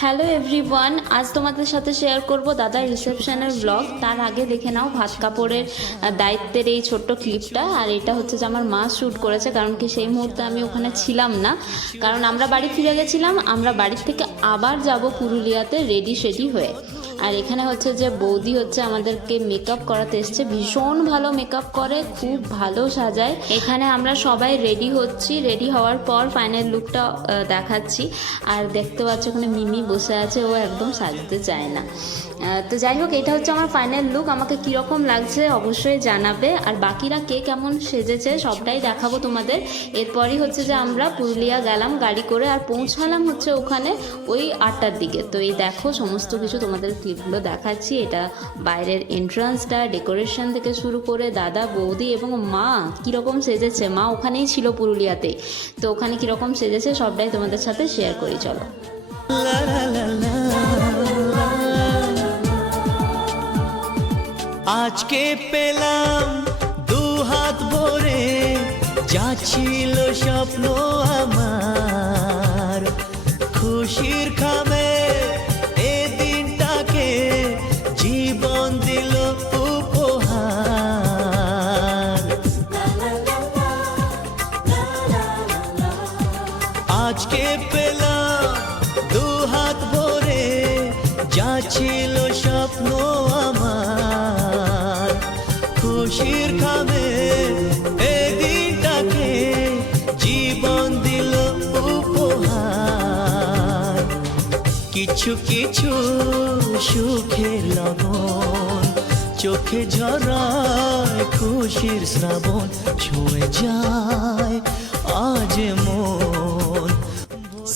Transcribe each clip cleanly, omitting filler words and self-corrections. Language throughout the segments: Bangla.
হ্যালো এভরিওয়ান, আজ তোমাদের সাথে শেয়ার করব দাদার রিসেপশনের ব্লগ। তার আগে দেখে নাও ভাত কাপড়ের দায়িত্বের এই ছোট্ট ক্লিপটা। আর এটা হচ্ছে যে আমার মা শ্যুট করেছে, কারণ কি সেই মুহূর্তে আমি ওখানে ছিলাম না, কারণ আমরা বাড়ি ফিরে গেছিলাম। আমরা বাড়ির থেকে আবার যাব পুরুলিয়াতে রেডি শেডি হয়ে। আর এখানে হচ্ছে যে বৌদি হচ্ছে আমাদেরকে মেকআপ করাতে এসছে, ভীষণ ভালো মেকআপ করে, খুব ভালো সাজায়। এখানে আমরা সবাই রেডি হচ্ছি, রেডি হওয়ার পর ফাইনাল লুকটা দেখাচ্ছি। আর দেখতে পাচ্ছ ওখানে মিমি বসে আছে, ও একদম সাজতে চায় না। তো যাই হোক, এটা হচ্ছে আমার ফাইনাল লুক। আমাকে কীরকম লাগছে অবশ্যই জানাবে, আর বাকিরা কে কেমন সেজেছে সবটাই দেখাবো তোমাদের। এরপরই হচ্ছে যে আমরা পুরুলিয়া গেলাম গাড়ি করে, আর পৌঁছালাম হচ্ছে ওখানে ওই 8টার দিকে। তো এই দেখো সমস্ত কিছু তোমাদের ক্লিপগুলো দেখাচ্ছি। এটা বাইরের এন্ট্রান্সটা, ডেকোরেশন থেকে শুরু করে দাদা, বৌদি এবং মা কীরকম সেজেছে। মা ওখানেই ছিল পুরুলিয়াতেই, তো ওখানে কীরকম সেজেছে সবটাই তোমাদের সাথে শেয়ার করি, চলো। আজকে পেলাম দু হাত ভরে, যা ছিল স্বপ্ন আমার, খুশির খামে এ দিনটাকে জীবন দিল উপহার। আজকে পেলাম দু হাত ভরে, যা ছিল স্বপ্ন আমার, খুশির খামে এ দিনটাকে জীবন দিল উপহার। কিছু কিছু সুখের লগন, চোখে ঝরায় খুশির শ্রাবণ, ছুঁয়ে যায় আজ মন।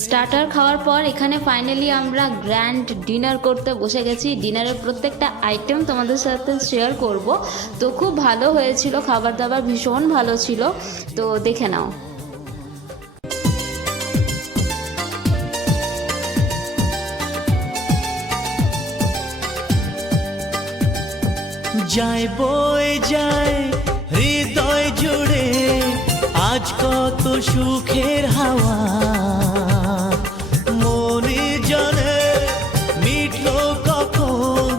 স্টার্টার খাওয়ার পর এখানে ফাইনালি আমরা গ্র্যান্ড ডিনার করতে বসে গেছি। ডিনারের প্রত্যেকটা আইটেম তোমাদের সাথে শেয়ার করব। তো খুব ভালো হয়েছিল, খাবার দাবার ভীষণ ভালো ছিল, তো দেখে নাও। যায় বয়ে যায় হৃদয় জুড়ে আজ কত সুখের হাওয়া, মনে জানে মিটলো কখন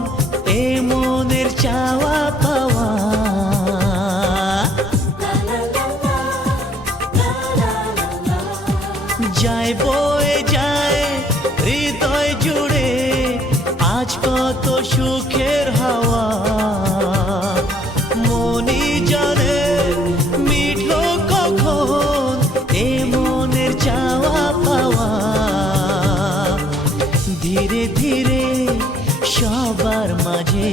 এ মনের চাওয়া পাওয়া। যায় বয়ে যায় হৃদয় জুড়ে আজ কত সুখের হাওয়া, মনি জানে মিটলো কখন এ মনের চাওয়া পাওয়া। ধীরে ধীরে সবার মাঝে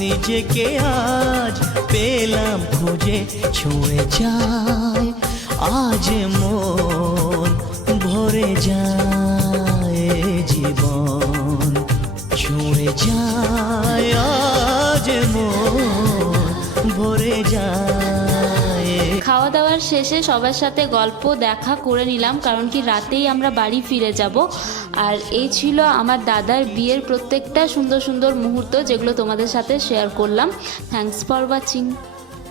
নিজেকে আজ পেলাম খুঁজে, ছুঁয়ে যায় আজ মন, ভরে যায় জীবন, ছুঁয়ে যায় আজ মন, ভরে যায়। খাওয়া দাওয়ার শেষে সবার সাথে গল্প দেখা করে নিলাম, কারণ কি রাতেই আমরা বাড়ি ফিরে যাব। আর এই ছিল আমার দাদার বিয়ের প্রত্যেকটা সুন্দর সুন্দর মুহূর্ত, যেগুলো তোমাদের সাথে শেয়ার করলাম। Thanks for watching.